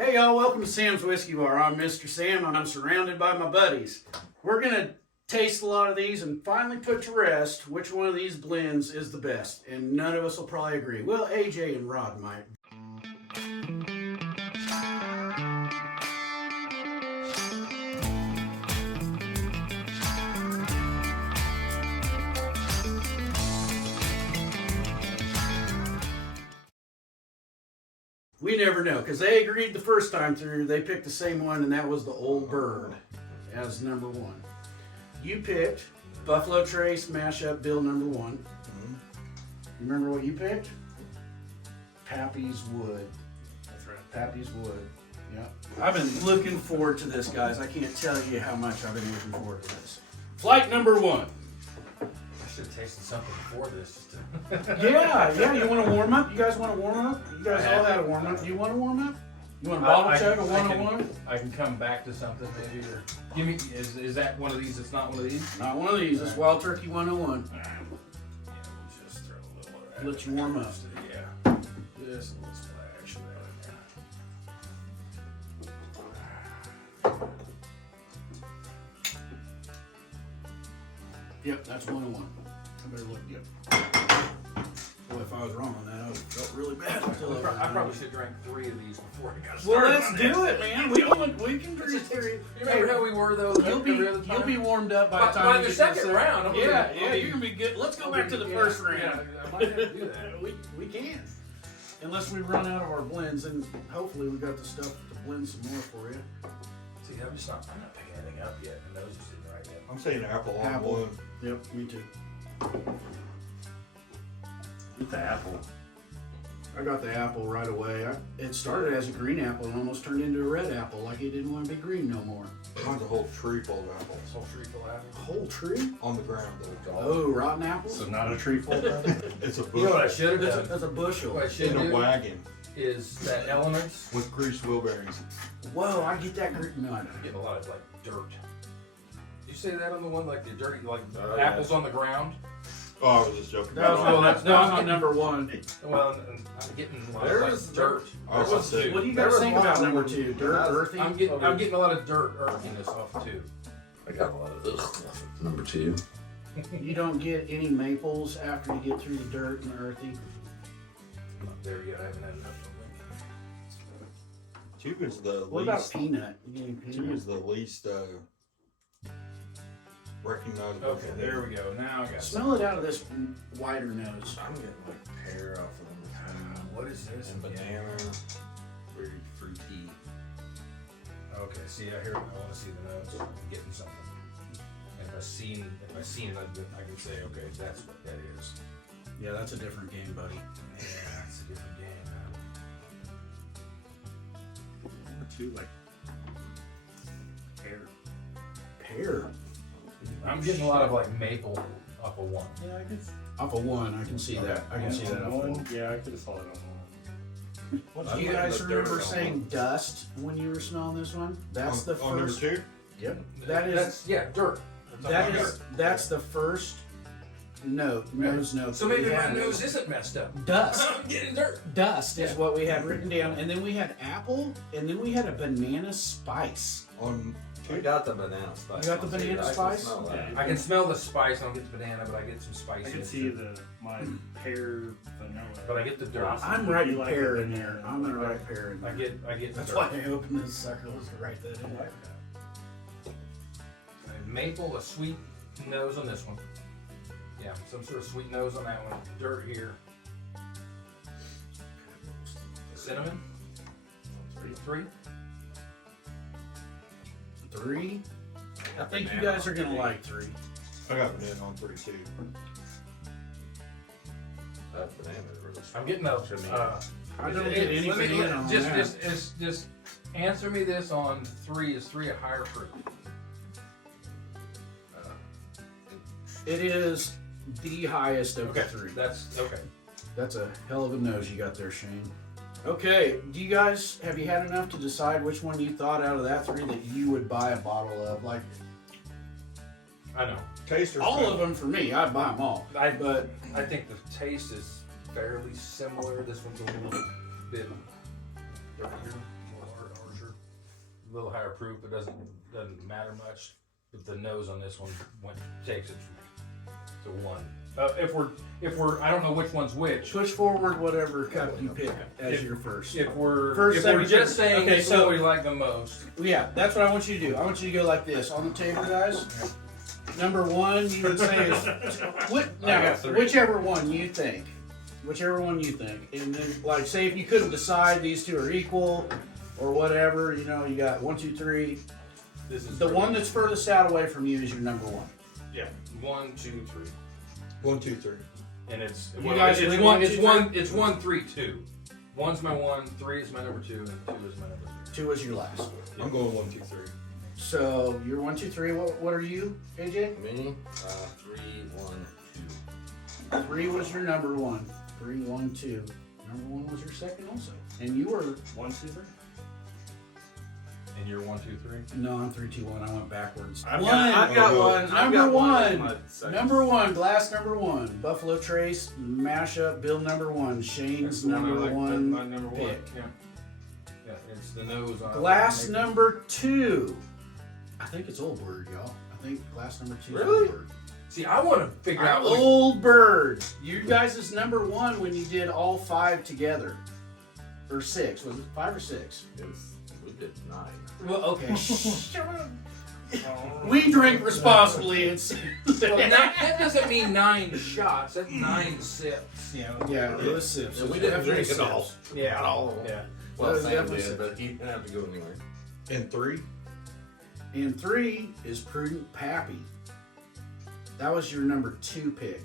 Hey y'all, welcome to Sam's Whiskey Bar. I'm Mr. Sam and I'm surrounded by my buddies. We're going to taste a lot of these and finally put to rest which one of these blends is the best. And none of us will probably agree. Well, AJ and Rod might. We never know, because they agreed the first time through, they picked the same one, and that was the Old Bird as number one. You picked Buffalo Trace Mashup Bill number one. Mm-hmm. Remember what you picked? Pappy's Wood. That's right. Pappy's Wood. Yeah. I've been looking forward to this, guys. I can't tell you how much I've been looking forward to this. Flight number one. I should have tasted something before this. Yeah. You want to warm up? You guys want to warm up? You guys all had a warm up. Do you want to warm up? You want a bottle chug, a 101? I can come back to something maybe, or give me. Is that one of these? It's not one of these. Not one of these. It's Wild Turkey 101. Yeah, we'll just throw a little of that. Let you warm up. Yeah, just a little splash of that in there. Yep, that's 101. I better look. Yep. Boy, if I was wrong on that, I would have felt really bad. I probably should have drank 3 of these before I got started. Well, let's do it, man. We can drink 3. You remember how we were though? You'll be warmed up by the time by the second round. Yeah, you're gonna be good. Let's go back to the first round. Yeah, I might have to do that. We can, unless we run out of our blends, and hopefully we got the stuff to blend some more for you. See, I'm not picking anything up yet, and those are sitting right yet. I'm saying apple on Apple. one. Yep, me too. Get the apple. I got the apple right away. It started as a green apple and almost turned into a red apple, like it didn't want to be green no more. Mine's a whole tree full of apples. Whole tree full of apples. Whole tree? On the ground though. Oh, rotten apples? So not a tree full of It's a bushel. You know what I should have done? That's a bushel. What I should In a do wagon is that elements. with greased wheelberries. Whoa, I get that green. No, I don't. I'm getting a lot of like dirt. You say that on the one like the dirty like Yeah. apples on the ground? Oh, I was just joking. That was on number one. Well, I'm getting a lot There of was like, dirt. I was saying. What do you guys think about number two? Dirt, earthy? I'm getting a lot of dirt earthiness off too. I got a lot of ugh. Number 2. You don't get any maples after you get through the dirt and the earthy. I'm not there yet. I haven't had enough. 2 is the What about least. peanut? You get any 2 peanut? is the least recognizable. Okay, there we go. Now I got. Smell it out of this wider nose. I'm getting like pear off of them. What is this? And banana. Very fruity. Okay, see, I hear. I want to see the notes. I'm getting something. And if I seen it, I can say, okay, that's what that is. Yeah, that's a different game, buddy. Yeah, it's a different game. Number 2 like pear. Pear. I'm getting a lot of like maple off of 1. Yeah, I guess. Off of 1, I can see that. I can see that off of 1. Yeah, I could have saw it on one. Do you guys remember saying dust when you were smelling this one? That's the on number first. 2? Yep. That's dirt. that's the first note, nose note. So that maybe we my had. nose isn't messed up. Dust. I'm getting dirt. Dust is what we had written down, and then we had apple, and then we had a banana spice. On I got the banana spice. You got the I'll say banana that. I can spice? smell that. I can smell the spice. I don't get the banana, but I get some spice. I can see my pear vanilla. But I get the dirt. I'm writing pear in there. I'm gonna write pear in I there. get. That's dirt. why I opened this sucker was to write that in there. Maple, a sweet nose on this one. Yeah, some sort of sweet nose on that one. Dirt here. Cinnamon. 3. 3. I think you guys are gonna like 3. I got banana on 3 too. That banana really I'm getting a. I don't get any banana on that. Just answer me this on 3. Is 3 a higher fruit? It is the highest of the 3. That's okay. That's a hell of a nose you got there, Shane. Okay, have you had enough to decide which one you thought out of that 3 that you would buy a bottle of? Like, I know. Taster. all of them for me, I'd buy them all. But I think the taste is fairly similar. This one's a little bit dirtier, more a little higher proof. It doesn't matter much. But the nose on this one takes it to 1. If we're I don't know which one's which. Push forward whatever cup you pick as your first. If we're First, second, just third. saying Okay, it's so- what we like the most. Yeah, that's what I want you to do. I want you to go like this on the table, guys. Number 1, you would say is now, whichever one you think. Whichever one you think. And then, like, say if you couldn't decide these two are equal or whatever, you know, you got 1, 2, 3. This is The one that's furthest out away from you is your number 1. Yeah, 1, 2, 3, 1, 2, 3. and it's You guys it's leave 1, 1, it's 2, 1, it's 1, 3, 2. 1's my 1, 3 is my number 2, and 2 is my number 3. 2 is your last. I'm going 1, 2, 3. So you're 1, 2, 3. What are you, AJ? Me? 3, 1, 3 was your number 1. 3, 1, 2. Number 1 was your second also. And you were 1, 2, 3. And you're 1, 2, 3. no, I'm 3, 2, 1. I went backwards. I've got one. I've Number got one. one. in my second. Number 1, glass number 1. Buffalo Trace mashup. Bill number 1. Shane's number 1. My number 1. pick. Yeah. Yeah, it's the nose on it. Glass Maybe- number 2. I think it's Old Bird, y'all. I think glass number 2 is Really? Old Bird. See, I want to figure out what. Old Bird. You guys is number 1 when you did all 5 together. Or 6. Was it 5 or 6? We did 9. Well, okay. We drink responsibly. It's Well, that doesn't mean 9 shots. That's 9 sips. You know. yeah, it was sips. Yeah, we didn't Definitely drink it all. sips. Yeah. Not all of them. Yeah. Well, Those Sam definitely did, but he didn't have to go anywhere. And 3? And 3 is Prudent Pappy. That was your number 2 pick.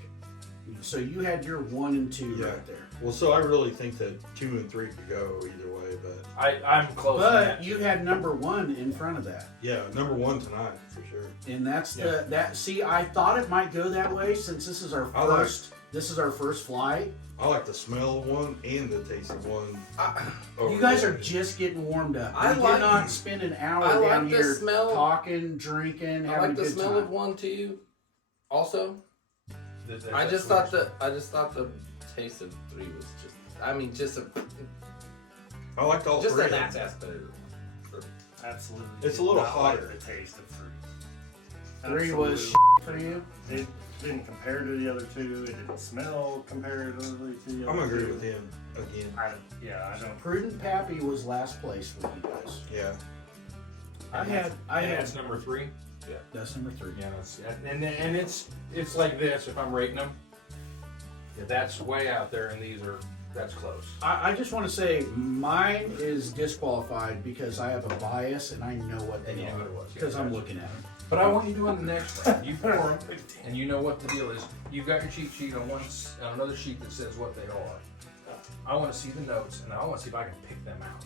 So you had your 1 and 2 Yeah. right there. Well, so I really think that 2 and 3 could go either way, but I'm close. to But that. you had number 1 in front of that. yeah, number 1 tonight for sure. And that's see, I thought it might go that way since this is our I like- first flight. I like the smell of one and the taste of one. You guys are just getting warmed up. I We like- did not spend an hour I like down the here smell. talking, drinking, I having like a the good smell time. of 1 too. Also, That's I just what thought the taste of 3 was just. I mean, just I liked all just 3 a of them. gnat's ass better. Absolutely. It's a little not like hotter. the taste of fruit. 3 was for you. It didn't compare to the other 2. It didn't smell comparatively to the other I'm gonna agree 2. with him again. I don't. Prudent Pappy was last place for you guys. Yeah. I had That's number 3. that's number 3. Yeah, and it's like this. If I'm rating them, yeah, that's way out there, and that's close. I just want to say mine is disqualified because I have a bias and I know what And they you know are what it was. because I'm looking at them. But I want you doing the next one. You pour them, and you know what the deal is. You've got your cheat sheet on another sheet that says what they are. I want to see the notes, and I want to see if I can pick them out.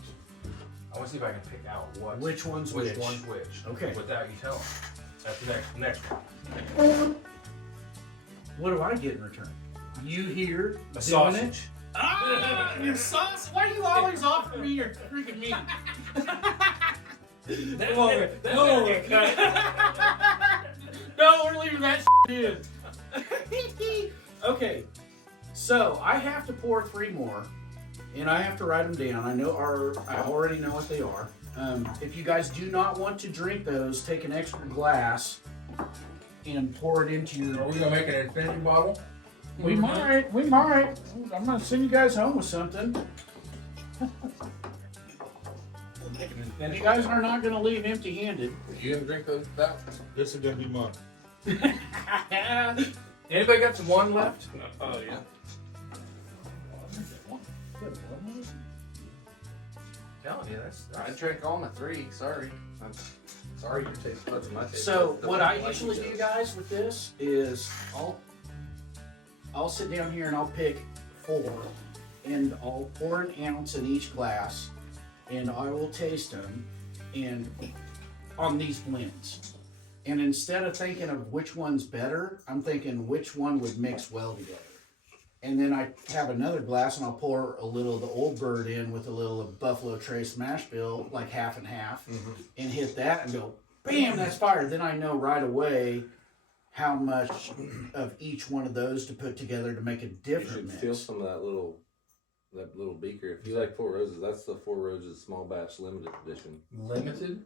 I want to see if I can pick out Which one's which which? one's which. Okay. Without you telling. That's the next one. What do I get in return? You here A doing sausage. it? Ah, your sauce. Why do you always offer me your freaking meat? No, we're leaving that in. Okay, so I have to pour 3 more, and I have to write them down. I already know what they are. If you guys do not want to drink those, take an extra glass and pour it into your. Are we gonna make an infinity bottle? We might. I'm gonna send you guys home with something. And you guys are not gonna leave empty-handed. You gonna drink that? This is gonna be mine. Anybody got some one left? Oh yeah. Telling you, I drank all my 3. Sorry. I'm sorry your taste buds and my taste So buds what don't I like usually each do, other. guys, with this is I'll sit down here and I'll pick 4, and I'll pour an ounce in each glass, and I will taste them, and on these blends. And instead of thinking of which one's better, I'm thinking which one would mix well together. And then I have another glass and I'll pour a little of the Old Bird in with a little of Buffalo Trace mash bill, like half and half, and hit that and go, bam, that's fire. Then I know right away how much of each one of those to put together to make a You different should mix. feel some of that little beaker. If you like 4 Roses, that's the 4 Roses small batch limited edition. limited.